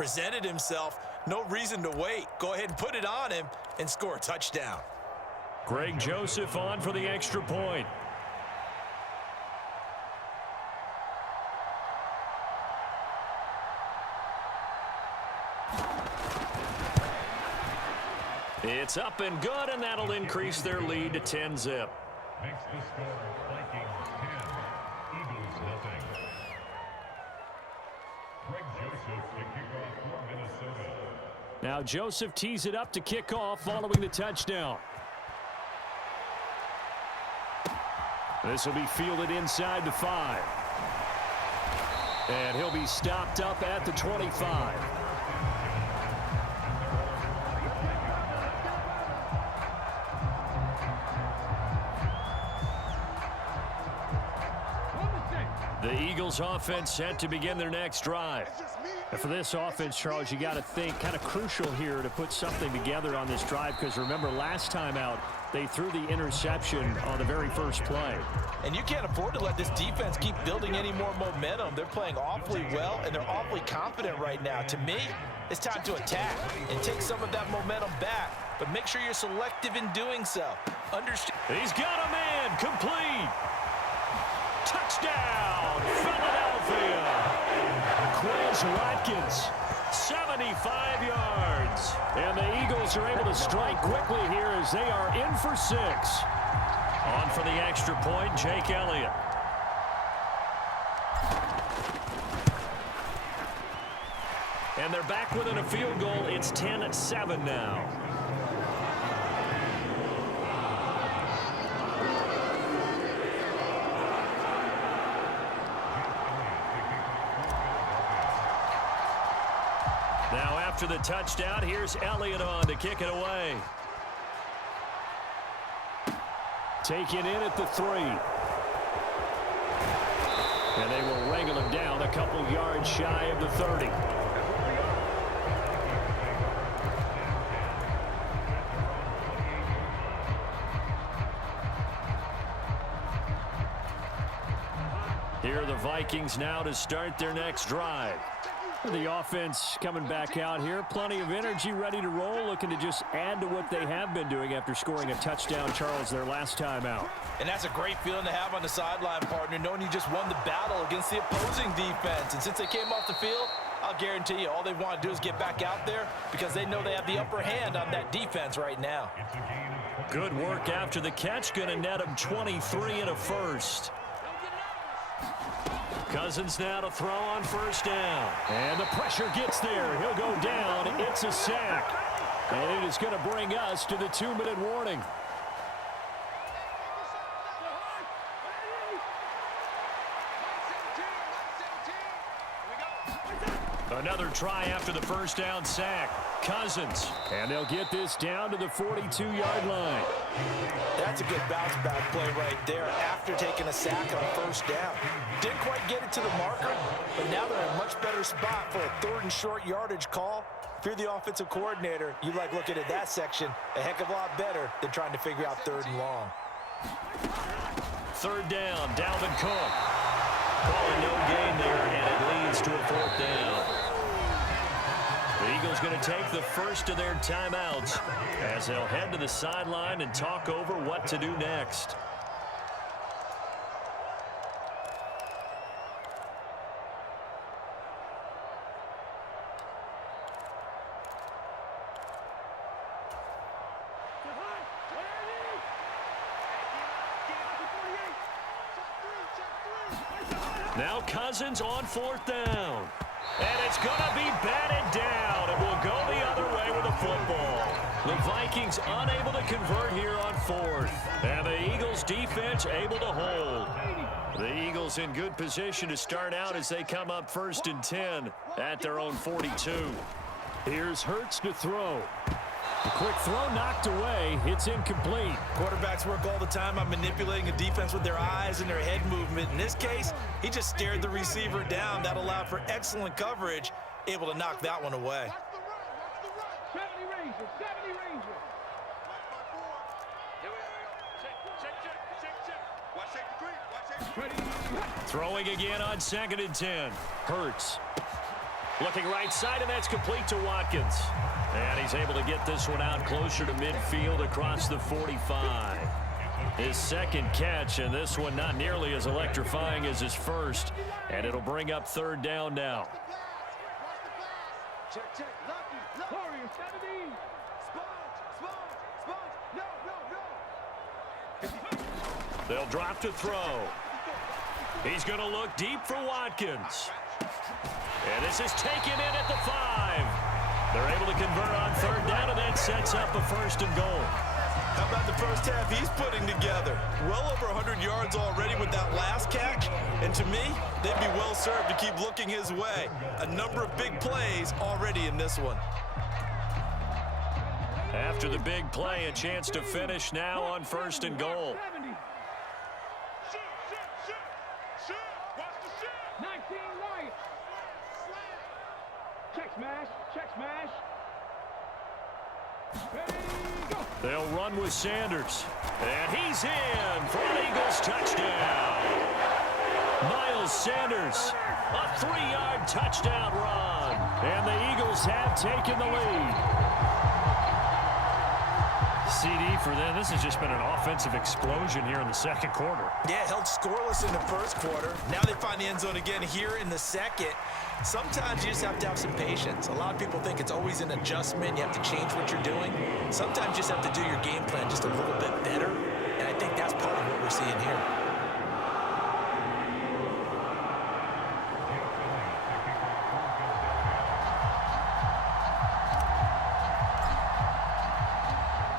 presented himself. No reason to wait. Go ahead and put it on him and score a touchdown. Greg Joseph on for the extra point. It's up and good, and that'll increase their lead to 10-zip. Makes the score Vikings 10, Eagles nothing. Greg Joseph to kick off for Minnesota. Now Joseph tees it up to kick off following the touchdown. This will be fielded inside the 5. And he'll be stopped up at the 25. The Eagles offense set to begin their next drive. And for this offense, Charles, you got to think kind of crucial here to put something together on this drive, because remember last time out they threw the interception on the very first play. And you can't afford to let this defense keep building any more momentum. They're playing awfully well, and they're awfully confident right now. To me, it's time to attack and take some of that momentum back, but make sure you're selective in doing so. Understand. He's got a man, complete. Touchdown, Philadelphia. Quez Watkins, 75 yards. And the Eagles are able to strike quickly here as they are in for 6. On for the extra point, Jake Elliott. And they're back within a field goal. It's 10-7 now. Now after the touchdown, here's Elliott on to kick it away. Taken in at the 3. And they will wrangle him down a couple yards shy of the 30. Here are the Vikings now to start their next drive. The offense coming back out here. Plenty of energy, ready to roll, looking to just add to what they have been doing after scoring a touchdown, Charles, their last time out. And that's a great feeling to have on the sideline, partner, knowing you just won the battle against the opposing defense. And since they came off the field, I'll guarantee you all they want to do is get back out there because they know they have the upper hand on that defense right now. Good work after the catch. Going to net them 23 and a first. Cousins now to throw on first down. And the pressure gets there. He'll go down. It's a sack. And it is going to bring us to the 2-minute warning. Another try after the first down sack. Cousins. And they'll get this down to the 42-yard line. That's a good bounce back play right there after taking a sack on first down. Didn't quite get it to the marker, but now they're in a much better spot for a 3rd and short yardage call. If you're the offensive coordinator, you like looking at that section a heck of a lot better than trying to figure out 3rd and long. 3rd down, Dalvin Cook. Calling no gain there, and it leads to a 4th down. The Eagles going to take the first of their timeouts as they'll head to the sideline and talk over what to do next. Now Cousins on 4th down. And it's going to be batted down. It will go the other way with the football. The Vikings unable to convert here on 4th. And the Eagles defense able to hold. The Eagles in good position to start out as they come up 1st and 10 at their own 42. Here's Hurts to throw. The quick throw knocked away. It's incomplete. Quarterbacks work all the time on manipulating a defense with their eyes and their head movement. In this case, he just stared the receiver down. That allowed for excellent coverage, able to knock that one away. Throwing again on 2nd and 10. Hurts. Looking right side, and that's complete to Watkins. And he's able to get this one out closer to midfield across the 45. His second catch, and this one not nearly as electrifying as his first. And it'll bring up third down now. Check, check. Lucky. Warrior 70. Sponge. No. They'll drop to throw. He's going to look deep for Watkins. And this is taken in at the 5. They're able to convert on third down, and that sets up a first and goal. How about the first half he's putting together? Well over 100 yards already with that last catch. And to me, they'd be well served to keep looking his way. A number of big plays already in this one. After the big play, a chance to finish now on first and goal. 19 right. Check smash. Check smash. Ready, go. They'll run with Sanders. And he's in for an Eagles touchdown. Miles Sanders, a 3-yard touchdown run. And the Eagles have taken the lead. CD for them. This has just been an offensive explosion here in the second quarter. Yeah, held scoreless in the first quarter. Now they find the end zone again here in the second. Sometimes you just have to have some patience. A lot of people think it's always an adjustment. You have to change what you're doing. Sometimes you just have to do your game plan just a little bit better. And I think that's part of what we're seeing here.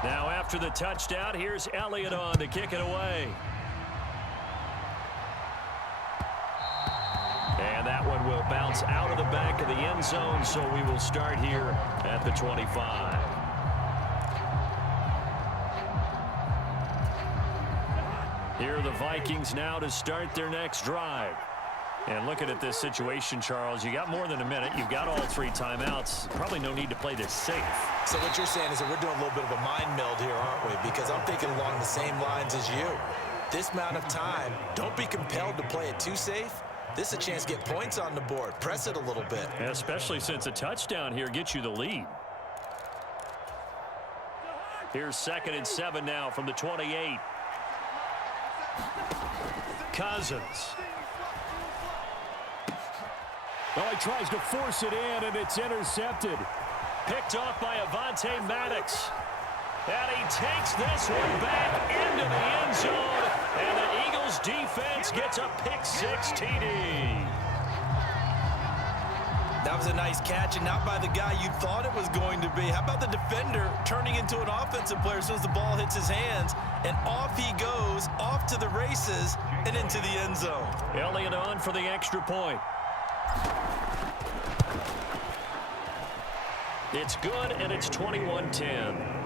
Now after the touchdown, here's Elliott on to kick it away. And that one will bounce out of the back of the end zone, so we will start here at the 25. Here are the Vikings now to start their next drive. And looking at this situation, Charles, you got more than a minute. You've got all 3 timeouts. Probably no need to play this safe. So what you're saying is that we're doing a little bit of a mind meld here, aren't we? Because I'm thinking along the same lines as you. This amount of time, don't be compelled to play it too safe. This is a chance to get points on the board. Press it a little bit. Especially since a touchdown here gets you the lead. Here's 2nd and 7 now from the 28. Cousins. Well, he tries to force it in, and it's intercepted. Picked off by Avonte Maddox. And he takes this one back into the end zone. And the Eagles defense gets a pick-6 TD. That was a nice catch, and not by the guy you thought it was going to be. How about the defender turning into an offensive player as soon as the ball hits his hands, and off he goes, off to the races, and into the end zone. Elliott on for the extra point. It's good, and it's 21-10.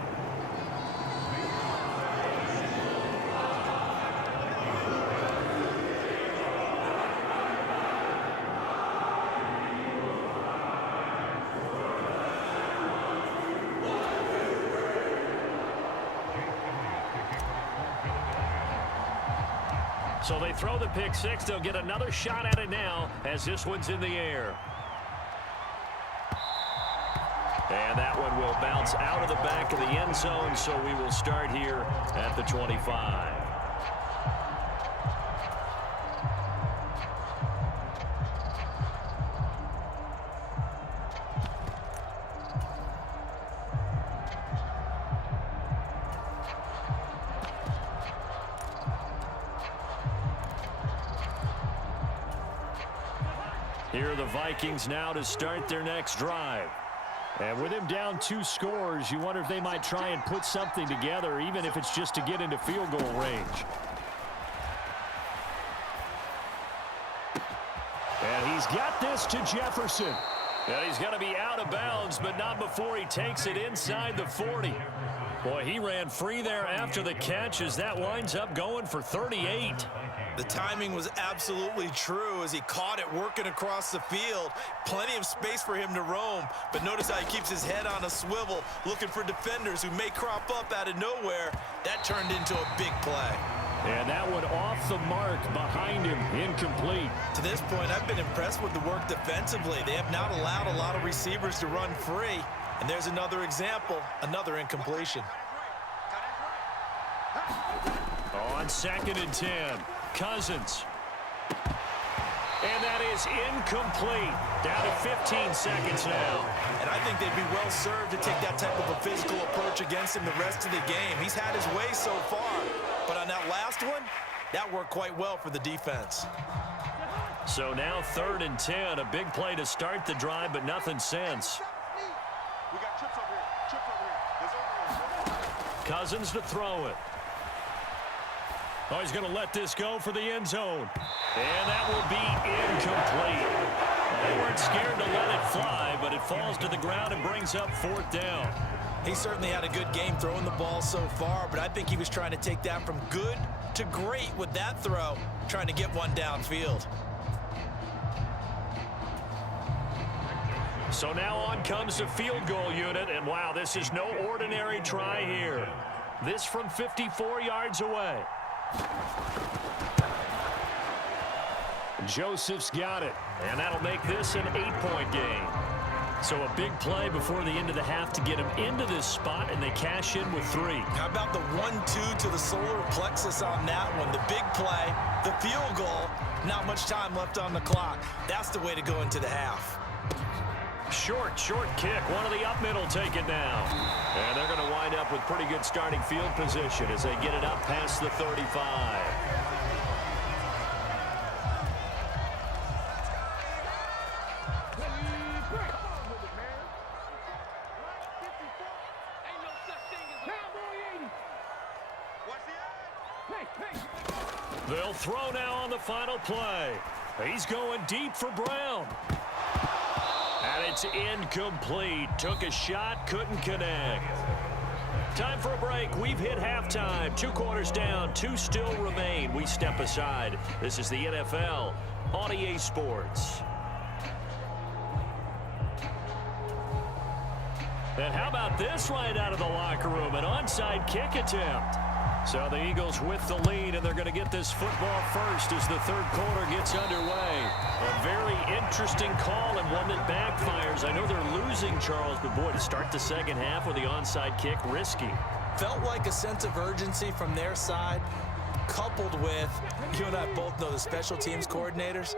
So they throw the pick-6. They'll get another shot at it now as this one's in the air. And that one will bounce out of the back of the end zone, so we will start here at the 25. Here are the Vikings now to start their next drive. And with him down 2 scores, you wonder if they might try and put something together, even if it's just to get into field goal range. And he's got this to Jefferson. And he's going to be out of bounds, but not before he takes it inside the 40. Boy, he ran free there after the catch as that winds up going for 38. The timing was absolutely true as he caught it working across the field. Plenty of space for him to roam, but notice how he keeps his head on a swivel, looking for defenders who may crop up out of nowhere. That turned into a big play. And that one off the mark behind him, incomplete. To this point, I've been impressed with the work defensively. They have not allowed a lot of receivers to run free. And there's another example, another incompletion. On 2nd and 10, Cousins. And that is incomplete. Down to 15 seconds now. And I think they'd be well served to take that type of a physical approach against him the rest of the game. He's had his way so far. But on that last one, that worked quite well for the defense. So now 3rd and 10, a big play to start the drive, but nothing since. We got trips over here. Trips over here. Cousins to throw it. Oh, he's going to let this go for the end zone. And that will be incomplete. They weren't scared to let it fly, but it falls to the ground and brings up 4th down. He certainly had a good game throwing the ball so far, but I think he was trying to take that from good to great with that throw, trying to get one downfield. So now on comes the field goal unit, and wow, this is no ordinary try here. This from 54 yards away. Joseph's got it, and that'll make this an 8-point game. So a big play before the end of the half to get him into this spot, and they cash in with 3. How about the 1-2 to the solar plexus on that one? The big play, the field goal, not much time left on the clock. That's the way to go into the half. Short kick. One of the up middle take it now. And they're going to wind up with pretty good starting field position as they get it up past the 35. They'll throw now on the final play. He's going deep for Brown. And it's incomplete. Took a shot, couldn't connect. Time for a break. We've hit halftime. 2 quarters down, 2 still remain. We step aside. This is the NFL on EA Sports. And how about this right out of the locker room? An onside kick attempt. So the Eagles with the lead, and they're going to get this football first as the 3rd quarter gets underway. A very interesting call and one that backfires. I know they're losing, Charles, but boy, to start the 2nd half with the onside kick, risky. Felt like a sense of urgency from their side, coupled with, you and I both know the special teams coordinators,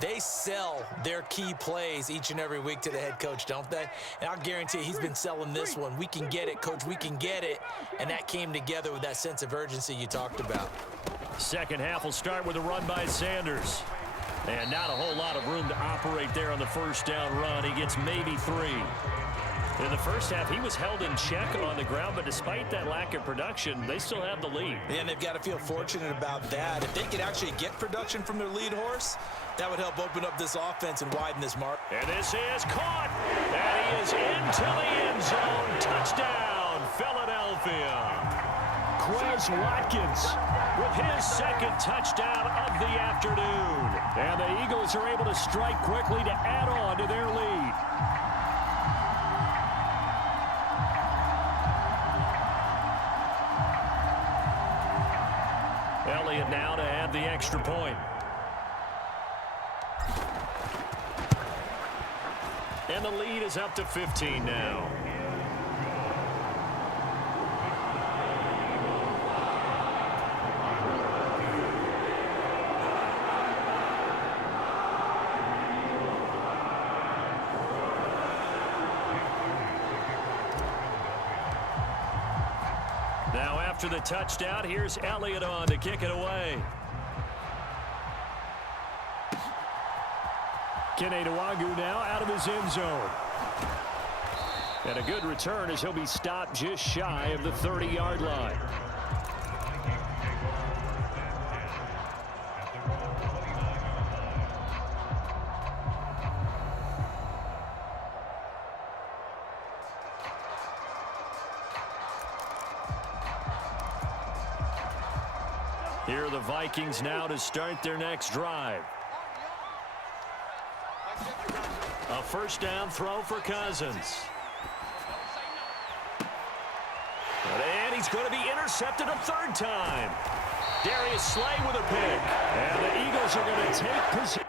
they sell their key plays each and every week to the head coach, don't they? And I'll guarantee he's been selling this one. We can get it, coach, we can get it. And that came together with that sense of urgency you talked about. 2nd half will start with a run by Sanders. And not a whole lot of room to operate there on the 1st down run. He gets maybe 3. In the 1st half, he was held in check on the ground, but despite that lack of production, they still have the lead. Yeah, and they've got to feel fortunate about that. If they could actually get production from their lead horse, that would help open up this offense and widen this mark. And this is caught. And he is into the end zone. Touchdown, Philadelphia. Quez Watkins with his 2nd touchdown of the afternoon. And the Eagles are able to strike quickly to add on to their lead. Elliott now to add the extra point. And the lead is up to 15 now. Now after the touchdown, here's Elliott on to kick it away. Kenny Nwagu now out of his end zone. And a good return as he'll be stopped just shy of the 30-yard line. Here are the Vikings now to start their next drive. A 1st down throw for Cousins. And he's going to be intercepted a 3rd time. Darius Slay with a pick. And the Eagles are going to take possession.